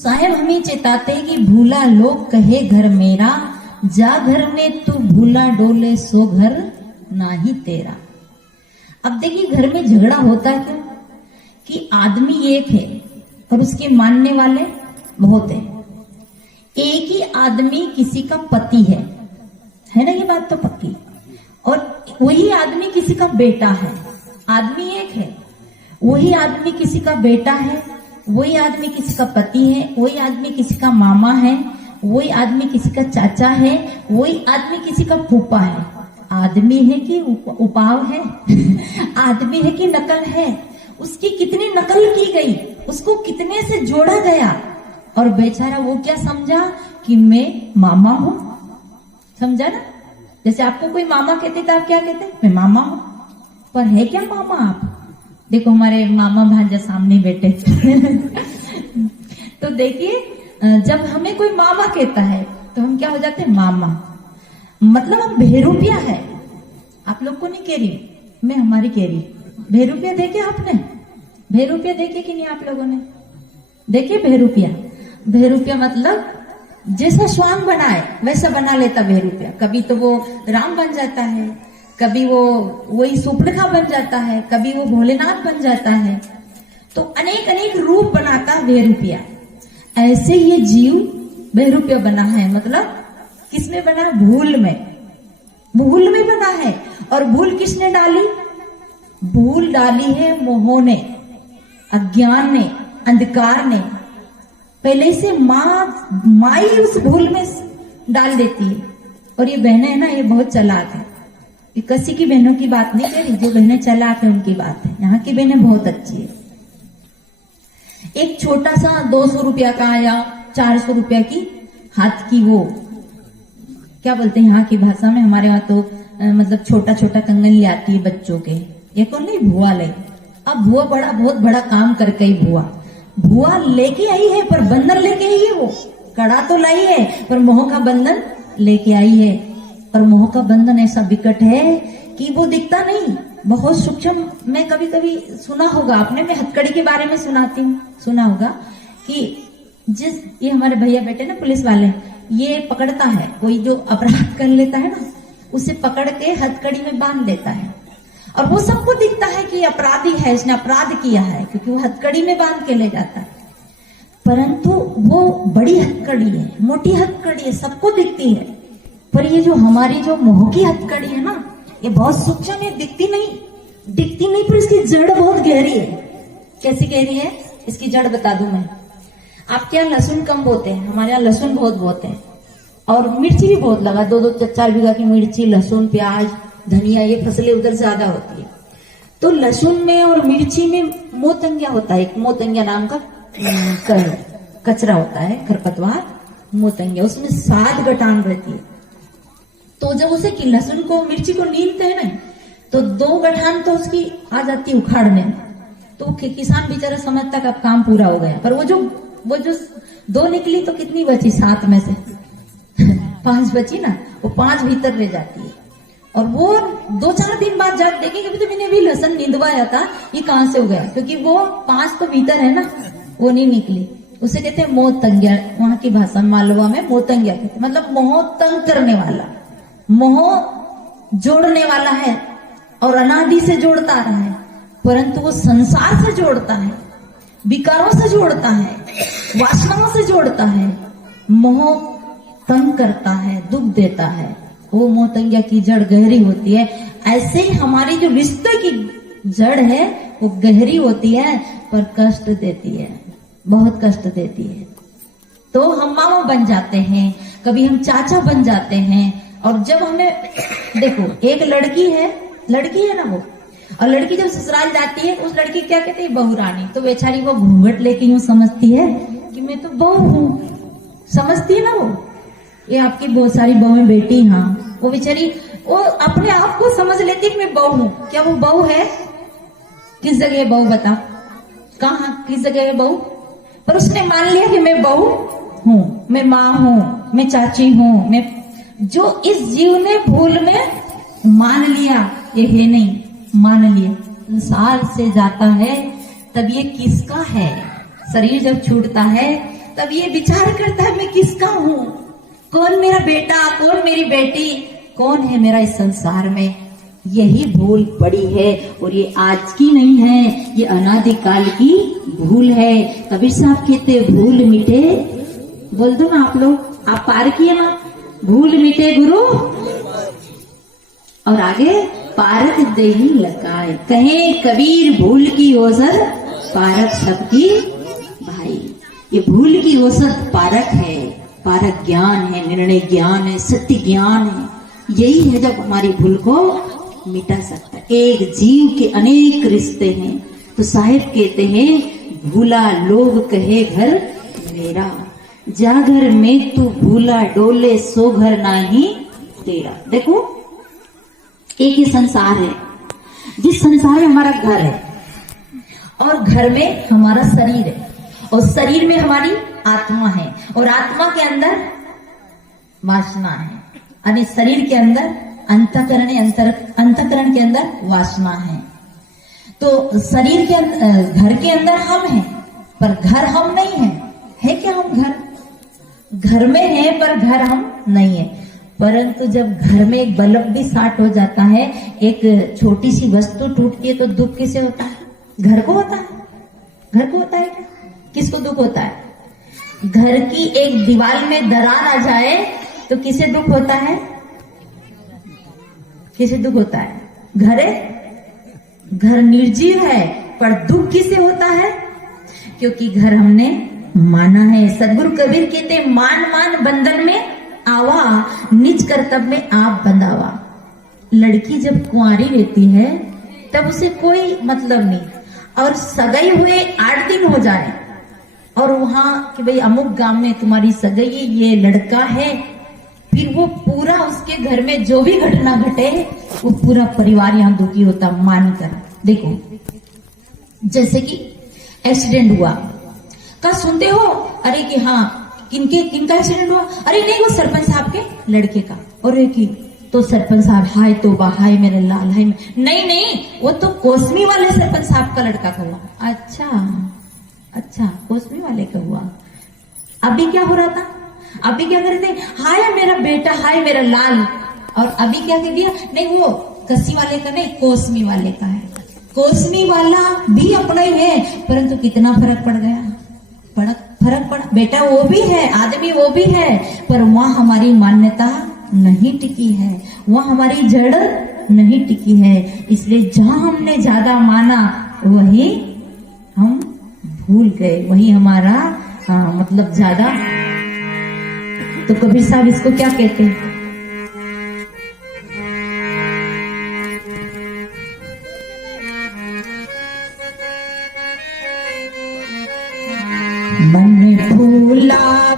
साहेब हमें चेताते कि भूला लोग कहे घर मेरा, जा घर में तू भूला डोले सो घर नाही तेरा। अब देखिए घर में झगड़ा होता है क्यों? कि आदमी एक है और उसके मानने वाले बहुत है। एक ही आदमी किसी का पति है ना, ये बात तो पक्की। और वही आदमी किसी का बेटा है। आदमी एक है, वही आदमी किसी का बेटा है, वही आदमी किसी का पति है, वही आदमी किसी का मामा है, वही आदमी किसी का चाचा है, वही आदमी किसी का फूफा है। आदमी है कि उपाव है? आदमी है कि नकल है? उसकी कितनी नकल की गई, उसको कितने से जोड़ा गया, और बेचारा वो क्या समझा कि मैं मामा हूं। समझा ना? जैसे आपको कोई मामा कहते तो आप क्या कहते? मैं मामा हूं। पर है क्या मामा आप? देखो हमारे मामा भांजा सामने बैठे। तो देखिए जब हमें कोई मामा कहता है तो हम क्या हो जाते हैं? मामा। मतलब हम भेरूपिया है। आप लोग को नहीं कह रही, मैं हमारी कह रही। भेरूपिया देखे आपने? भेरूपिया देखे कि नहीं आप लोगों ने? देखे भेरूपिया? भेरूपिया मतलब जैसा स्वांग बनाए वैसा बना लेता भेरूपिया। कभी तो वो राम बन जाता है, कभी वो वही सुपड़खा बन जाता है, कभी वो भोलेनाथ बन जाता है। तो अनेक अनेक रूप बनाता है भेरूपिया। ऐसे ये जीव भेरूपिया बना है। मतलब किसमें बना? भूल में। भूल में बना है। और भूल किसने डाली? भूल डाली है मोह ने, अज्ञान ने, अंधकार ने। पहले से माई उस भूल में डाल देती है। और ये बहनें है ना, ये बहुत चालाक है। ये किसी की बहनों की बात नहीं करी, जो बहनें चालाक है उनकी बात है। यहाँ की बहनें बहुत अच्छी है। एक छोटा सा 200 रुपया का या 400 रुपया की हाथ की वो क्या बोलते हैं यहाँ की भाषा में, हमारे यहाँ तो मतलब छोटा छोटा कंगन ले आती है बच्चों के। ये कौन नहीं? भुआ ले। अब भुआ बहुत बड़ा काम करके ही भुआ लेके आई है, पर बंधन लेके आई है। वो कड़ा तो लाई है पर मोह का बंधन लेके आई है। और मोह का बंधन ऐसा विकट है कि वो दिखता नहीं, बहुत सूक्ष्म। मैं कभी कभी सुना होगा आपने, मैं हथकड़ी के बारे में सुनाती हूँ, सुना होगा कि ये हमारे भैया बेटे ना पुलिस वाले, ये पकड़ता है कोई जो अपराध कर लेता है ना, उसे पकड़ के हथकड़ी में बांध देता है। और वो सबको दिखता है कि अपराधी है, इसने अपराध किया है, क्योंकि वो हथकड़ी में बांध के ले जाता है। परंतु वो बड़ी हथकड़ी है, मोटी हथकड़ी है, सबको दिखती है। पर ये जो हमारी जो मोह की हथकड़ी है ना, ये बहुत सूक्ष्म है, दिखती नहीं, पर इसकी जड़ बहुत गहरी है। कैसी गहरी है? इसकी जड़ बता दूं मैं। आपके यहाँ लहसुन कम बोते हैं, हमारे यहाँ लहसुन बहुत बोते हैं। और मिर्ची भी बहुत लगा, 2-4 बीघा की मिर्ची, लहसुन, प्याज, धनिया, ये फसलें उधर ज्यादा होती है। तो लहसुन में और मिर्ची में मोतंगिया होता है, एक मोतंगिया नाम का कचरा होता है, खरपतवार, मोतंगिया। उसमें 7 गठान रहती है। तो जब उसे लहसुन को मिर्ची को नींदते हैं ना, तो 2 गठान तो उसकी आ जाती है उखाड़ने में। तो किसान बेचारा समझता कि अब काम पूरा हो गया। पर वो जो 2 निकली तो कितनी बची? 7 में से 5 बची ना, वो 5 भीतर रह जाती है। और वो 2-4 दिन बाद जाकर देखेंगे तो मैंने अभी लहसुन नींदवाया था, ये कहां से हो गया? क्योंकि वो 5 तो भीतर है ना, वो नहीं निकली। उसे कहते हैं मोतंगिया, वहां की भाषा मालवा में मोतंगिया कहते हैं। मतलब मोह तंग करने वाला, मोह जोड़ने वाला है और अनादि से जोड़ता रहा है। परंतु वो संसार से जोड़ता है, विकारों से जोड़ता है, वासनाओं से जोड़ता है। मोह तंग करता है, दुख देता है। वो मोतंगिया की जड़ गहरी होती है। ऐसे ही हमारी जो रिश्ते की जड़ है वो गहरी होती है, पर कष्ट देती है, बहुत कष्ट देती है। तो हम मामा बन जाते हैं, कभी हम चाचा बन जाते हैं। और जब हमें देखो, एक लड़की है ना वो, और लड़की जब ससुराल जाती है, उस लड़की क्या कहते हैं? बहू रानी। तो बेचारी वो घूंघट लेके यूं समझती है कि मैं तो बहू हूं, समझती है ना वो। ये आपकी बहुत सारी बहुएं बेटी, हाँ, वो बेचारी वो अपने आप को समझ लेती है कि मैं बहू हूं। क्या वो बहू है? किस जगह बहू? बता, कहाँ, किस जगह है बहू? पर उसने मान लिया कि मैं बहू हूं, मैं माँ हूं, मैं चाची हूं, मैं। जो इस जीव ने भूल में मान लिया ये है नहीं, मान लिया, संसार से जाता है, तब ये किसका है? शरीर जब छूटता है तब ये विचार करता है मैं किसका हूँ, कौन मेरा बेटा, कौन मेरी बेटी, कौन है मेरा इस संसार में। यही भूल पड़ी है और ये आज की नहीं है, ये अनादिकाल की भूल है। कबीर साहब कहते भूल मिटे, बोल दो ना आप लोग, आप पार किए ना, भूल मिटे गुरु और आगे पारक देही लगाए। कहे कबीर भूल की औसत पारक सबकी भाई। ये भूल की औसत पारक है, पारक ज्ञान है, निर्णय ज्ञान है, सत्य ज्ञान है। यही है जब हमारी भूल को मिटा सकता है। एक जीव के अनेक रिश्ते हैं, तो साहिब कहते हैं भूला लोग कहे घर मेरा, जा घर में तू भूला डोले सो घर नाही तेरा। देखो एक ही संसार है, जिस संसार में हमारा घर है और घर में हमारा शरीर है और शरीर में हमारी आत्मा है और आत्मा के अंदर वासना है, यानी शरीर के अंदर अंतःकरण है, अंतःकरण के अंदर वासना है। तो शरीर के घर के अंदर हम हैं पर घर हम नहीं है क्या हम घर में है पर घर हम नहीं है। परंतु जब घर में एक बल्ब भी शार्ट हो जाता है, एक छोटी सी वस्तु टूटती है तो दुख किसे होता है? घर को होता है। घर को होता है क्या? किसको दुख होता है? घर की एक दीवार में दरार आ जाए तो किसे दुख होता है? किसे दुख होता है? घर निर्जीव है पर दुख किसे होता है? क्योंकि घर हमने माना है। सदगुरु कबीर कहते मान बंधन में आवा, निज कर्तव्य में आप बंधावा। लड़की जब कुंवारी रहती है तब उसे कोई मतलब नहीं, और सगाई हुए 8 दिन हो जाए और वहां कि भाई अमुक गांव में तुम्हारी सगाई, ये लड़का है, फिर वो पूरा उसके घर में जो भी घटना घटे वो पूरा परिवार यहाँ दुखी होता मानकर। देखो जैसे कि एक्सीडेंट हुआ, का सुनते हो? अरे कि हाँ किनका एक्सीडेंट हुआ? अरे नहीं वो सरपंच साहब के लड़के का। और की तो सरपंच साहब हाय तोबा, हाय मेरे लाल, हाय नहीं वो तो कोसमी वाले सरपंच साहब का लड़का का हुआ। अच्छा कोसमी वाले का हुआ। अभी क्या हो रहा था? अभी क्या कर रहे थे? हाय मेरा बेटा, हाय मेरा लाल। और अभी क्या कह दिया? नहीं वो कसी वाले का नहीं, कोसमी वाले का है। कोसमी वाला भी अपना ही है, परंतु कितना फर्क पड़ गया? फर्क पड़ा। बेटा वो भी है, आदमी वो भी है, पर वहां हमारी मान्यता नहीं टिकी है, वहां हमारी जड़ नहीं टिकी है। इसलिए जहां हमने ज्यादा माना वही हम भूल गए, वही हमारा मतलब ज्यादा। तो कबीर साहब इसको क्या कहते हैं? मन भूला